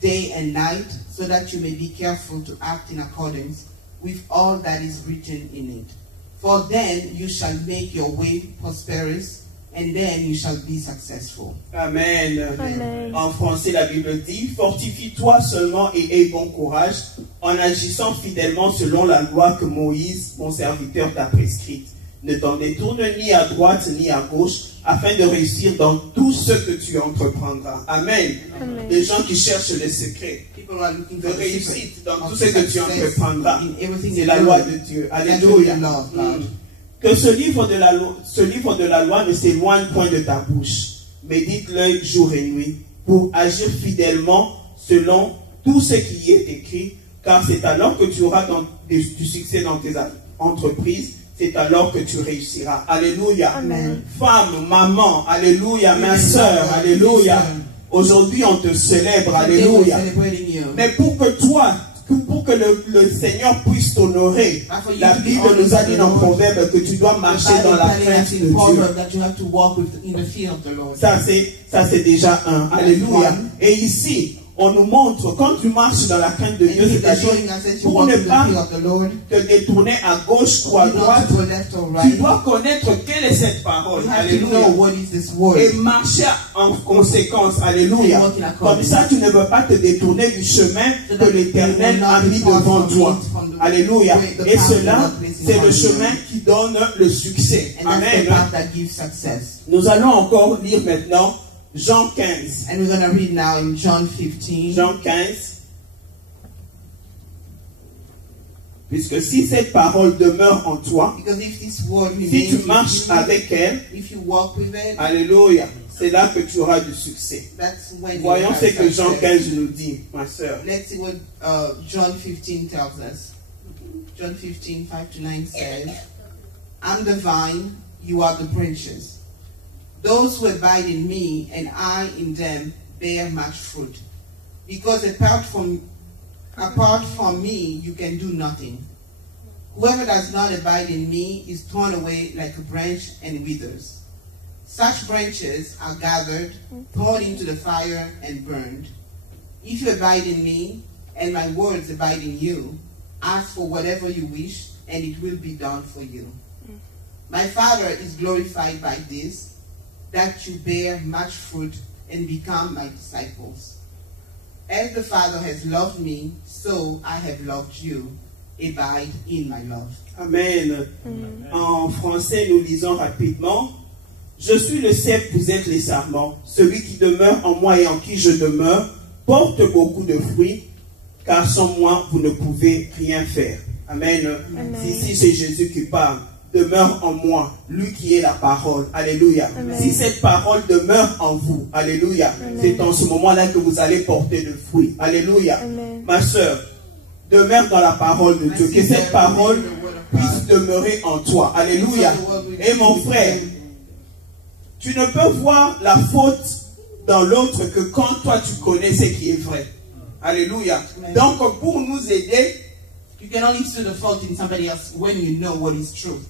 day and night, so that you may be careful to act in accordance with all that is written in it. For then you shall make your way prosperous, and then you shall be successful." Amen. Amen. En français, la Bible dit, fortifie-toi seulement et aie bon courage en agissant fidèlement selon la loi que Moïse, mon serviteur, t'a prescrite. Ne t'en détourne ni à droite ni à gauche, afin de réussir dans tout ce que tu entreprendras. Amen. Amen. Les gens qui cherchent le secret de réussite dans tout ce que tu entreprendras, c'est la loi de Dieu. Alléluia. Que ce livre de la loi ne s'éloigne point de ta bouche. Médite-le jour et nuit pour agir fidèlement selon tout ce qui y est écrit, car c'est alors que tu auras du succès dans tes entreprises. C'est alors que tu réussiras. Alléluia. Amen. Femme, maman, alléluia, ma soeur, alléluia. Aujourd'hui, on te célèbre, alléluia. Mais pour que le Seigneur puisse t'honorer, la Bible nous a dit dans Proverbe que tu dois marcher dans la crainte de Dieu. Ça, c'est déjà un. Alléluia. Et ici, on nous montre, quand tu marches dans la crainte de Dieu, c'est-à-dire pour ne pas te détourner à gauche ou à droite, tu dois connaître quelle est cette parole. Alléluia. Et marcher en conséquence. Alléluia. Comme ça, tu ne veux pas te détourner du chemin que l'Éternel a mis devant toi. Alléluia. Et cela, c'est le chemin qui donne le succès. Amen. Nous allons encore lire maintenant Jean 15. And we're going to read now in John 15. Jean 15. Puisque si cette parole demeure en toi, si tu marches avec elle, alléluia, c'est là que tu auras du succès. Voyons ce que Jean 15 nous dit, ma soeur. Let's see what John 15 tells us. John 15, 5 to 9 says, "I'm the vine, you are the branches. Those who abide in me and I in them bear much fruit. Because apart from me, you can do nothing. Whoever does not abide in me is torn away like a branch and withers. Such branches are gathered, thrown into the fire, and burned. If you abide in me, and my words abide in you, ask for whatever you wish, and it will be done for you. My Father is glorified by this, that you bear much fruit and become my disciples. As the Father has loved me, so I have loved you. Abide in my love. Amen. En français, nous lisons rapidement. Je suis le cep, vous êtes les sarments. Celui qui demeure en moi et en qui je demeure porte beaucoup de fruits, car sans moi, vous ne pouvez rien faire. Amen. Ici, c'est Jésus qui parle. Demeure en moi, lui qui est la parole. Alléluia. Amen. Si cette parole demeure en vous, alléluia, c'est en ce moment-là que vous allez porter de fruits. Alléluia. Amen. Ma soeur, demeure dans la parole de Dieu. Que cette parole puisse demeurer en toi. Alléluia. Et mon frère, tu ne peux voir la faute dans l'autre que quand toi tu connais ce qui est vrai. Alléluia. Donc pour nous aider, you can only see the fault in somebody else when you know what is true.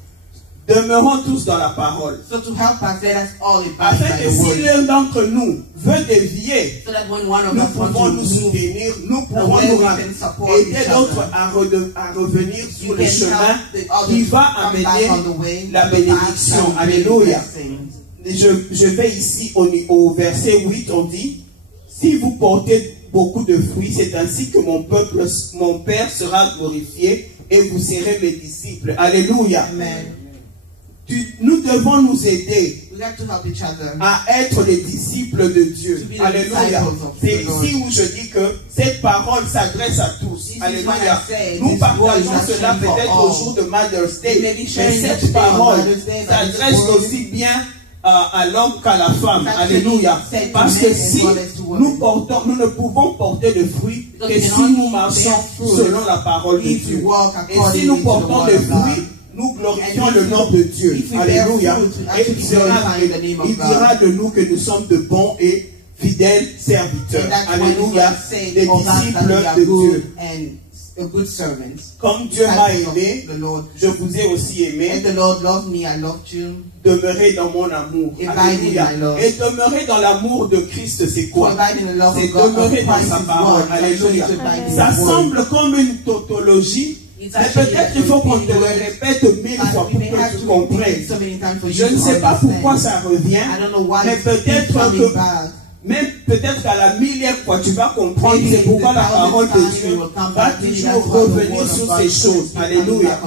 Demeurons tous dans la parole. So to help us, let us all afin que si l'un d'entre nous veut dévier, so that when one of nous us pouvons nous soutenir, nous pouvons nous aider l'autre à revenir sur le chemin qui va amener la bénédiction. Alléluia. Je vais ici au verset 8, on dit, si vous portez beaucoup de fruits, c'est ainsi que mon Père sera glorifié et vous serez mes disciples. Alléluia. Amen. Nous devons nous aider à être les disciples de Dieu. Alléluia. C'est ici où je dis que cette parole s'adresse à tous. Alléluia. Nous partageons cela peut-être au jour de Mother's Day, mais cette parole s'adresse aussi bien à l'homme qu'à la femme. Alléluia. Parce que si nous ne pouvons porter de fruits que si nous marchons selon la parole de Dieu. Et si nous portons des fruits, nous glorifions le nom de Dieu. Alléluia. Et il dira de nous que nous sommes de bons et fidèles serviteurs. Alléluia. Des disciples de Dieu. Comme Dieu m'a aimé, je vous ai aussi aimé. Demeurez dans mon amour. Alléluia. Et demeurer dans l'amour de Christ, c'est quoi? C'est demeurer dans sa parole. Alléluia. Ça semble comme une tautologie. Mais peut-être il faut qu'on te le répète 1000 fois pour que tu comprennes. Je ne sais pas pourquoi ça revient, mais peut-être peut-être qu'à la 1000e fois tu vas comprendre c'est pourquoi la parole de Dieu va toujours revenir sur ces choses. Alléluia.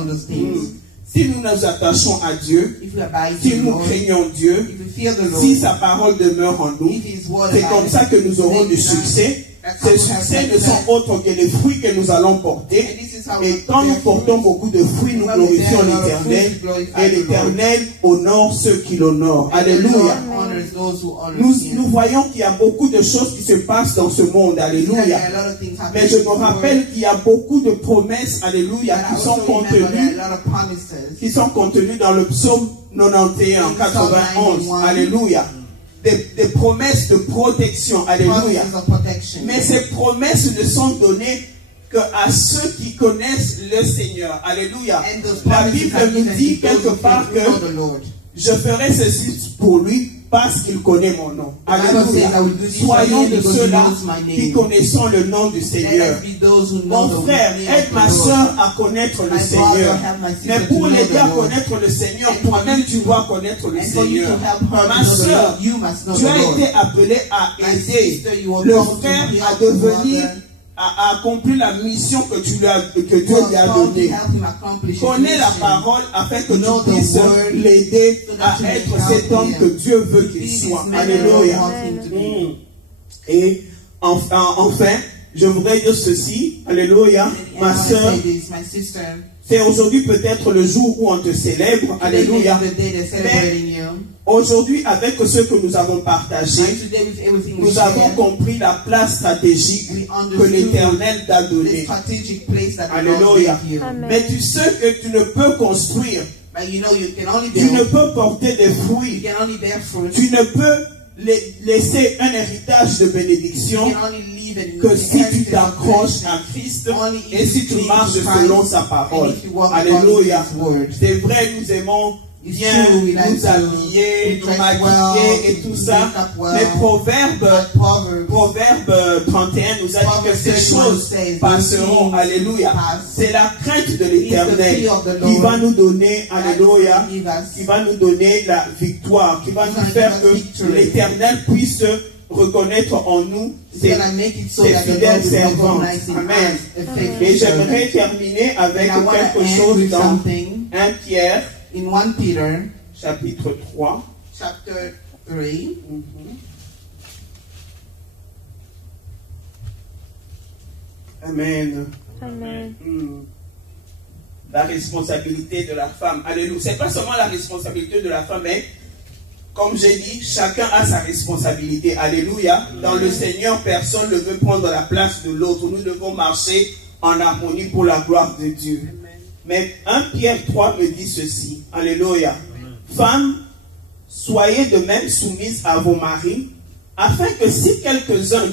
Si nous nous attachons à Dieu, si nous craignons Dieu, si sa parole demeure en nous, c'est comme ça que nous aurons du succès. Ces succès ne sont autres que les fruits que nous allons porter. Et quand nous portons beaucoup de fruits, nous glorifions l'Éternel. Et l'Éternel honore ceux qui l'honorent. Alléluia. Nous voyons qu'il y a beaucoup de choses qui se passent dans ce monde. Alléluia. Mais je me rappelle qu'il y a beaucoup de promesses. Alléluia. Qui sont contenues dans le psaume 91, 91. Alléluia. Des promesses de protection. Alléluia. Mais ces promesses ne sont données qu'à ceux qui connaissent le Seigneur. Alléluia. La Bible nous dit quelque part que je ferai ceci pour lui parce qu'il connaît mon nom. Alléluia. Soyons de ceux-là qui connaissons le nom du Seigneur. Mon frère, aide ma soeur à connaître le Seigneur. Mais pour l'aider à connaître le Seigneur, toi-même tu dois connaître le Seigneur. Ma soeur, tu as été appelé à aider le frère à devenir, à accomplir la mission que Dieu lui a donnée. Connais la parole afin que tu puisses l'aider à être cet homme que Dieu veut qu'il soit. Alléluia. Et enfin, je voudrais dire ceci. Alléluia. Ma soeur, c'est aujourd'hui peut-être le jour où on te célèbre. Alléluia. Aujourd'hui, avec ce que nous avons partagé, nous avons compris la place stratégique que l'Éternel t'a donnée. Alléluia. Mais tu sais que tu ne peux construire, tu ne peux porter des fruits, tu ne peux laisser un héritage de bénédiction que si tu t'accroches à Christ et si tu marches selon sa parole. Alléluia. C'est vrai, nous aimons bien nous habiller, nous maquiller et tout ça. Mais Proverbe 31 nous a dit que ces choses passeront. Alléluia. C'est la crainte de l'Éternel qui va nous donner, alléluia, qui va nous donner la victoire, qui va nous faire que l'Éternel puisse reconnaître en nous ses fidèles servants. Amen. Et j'aimerais terminer avec quelque chose dans 1 Pierre, chapitre 3. Amen. Amen. La responsabilité de la femme. Alléluia. C'est pas seulement la responsabilité de la femme, mais comme j'ai dit, chacun a sa responsabilité. Alléluia. Dans le Seigneur, personne ne veut prendre la place de l'autre. Nous devons marcher en harmonie pour la gloire de Dieu. Mais 1 Pierre 3 me dit ceci. Alléluia. Femmes, soyez de même soumises à vos maris, afin que si quelques-uns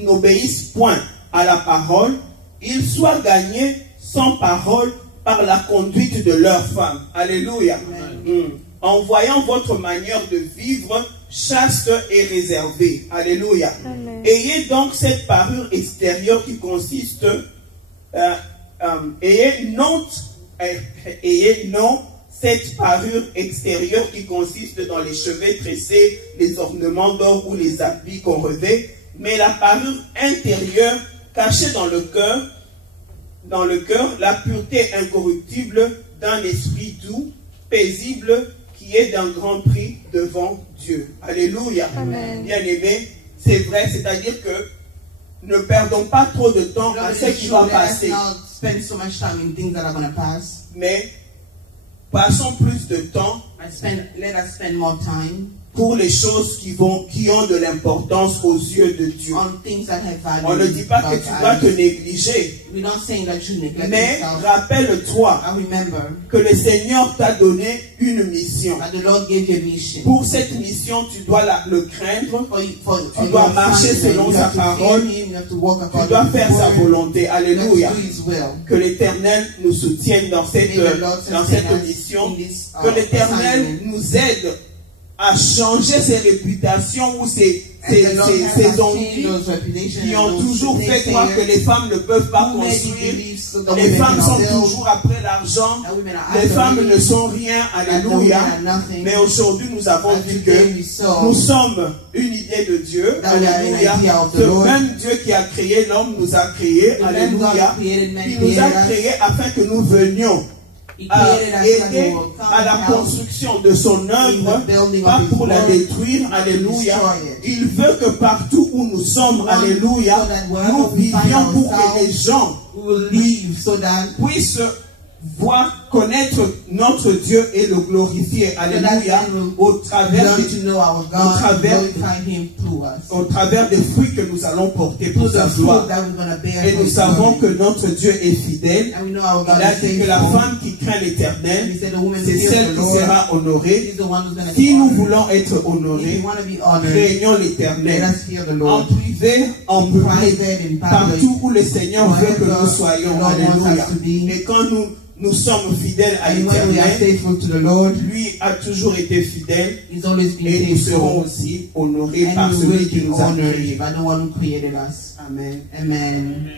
n'obéissent point à la parole, ils soient gagnés sans parole par la conduite de leurs femmes. Alléluia. En voyant votre manière de vivre chaste et réservée. Alléluia. Amen. Ayez donc cette parure extérieure qui consiste, ayez non cette parure extérieure qui consiste dans les cheveux tressés, les ornements d'or ou les habits qu'on revêt, mais la parure intérieure cachée dans le cœur, la pureté incorruptible d'un esprit doux, paisible, qui est d'un grand prix devant Dieu. Alléluia. Amen. Bien-aimés, c'est vrai, c'est-à-dire que ne perdons pas trop de temps à ce qui va passer. Mais passons plus de temps pour les choses qui ont de l'importance aux yeux de Dieu. On ne dit pas que tu dois te négliger, mais rappelle-toi que le Seigneur t'a donné une mission. Pour cette mission, tu dois le craindre, tu dois marcher selon sa parole, tu dois faire sa volonté. Alléluia. Que l'Éternel nous soutienne dans cette mission, que l'Éternel nous aide à changer ses réputations ou ses envies qui ont toujours fait croire que les femmes ne peuvent pas construire. Les femmes sont toujours après l'argent. Les femmes ne sont rien. Alléluia. Mais aujourd'hui, nous avons vu que nous sommes une idée de Dieu. Alléluia. Ce même Dieu qui a créé l'homme nous a créé. Alléluia. Il nous a créé afin que nous venions à aider à la construction de son œuvre, pas pour la détruire. Alléluia. Il veut que partout où nous sommes, alléluia, nous vivions pour que les gens puissent connaître notre Dieu et le glorifier. Alléluia. Au travers des fruits que nous allons porter pour sa gloire. Et nous savons que notre Dieu est fidèle. Il a dit que la femme qui craint l'Éternel, c'est celle qui sera honorée. Si nous voulons être honorés, craignons l'Éternel. En privé, en public, partout où le Seigneur veut que nous soyons. Alléluia. Et quand nous sommes fidèles à l'Éternel, lui a toujours été fidèle, et nous serons aussi honorés par celui qui nous a créés. Amen. Amen.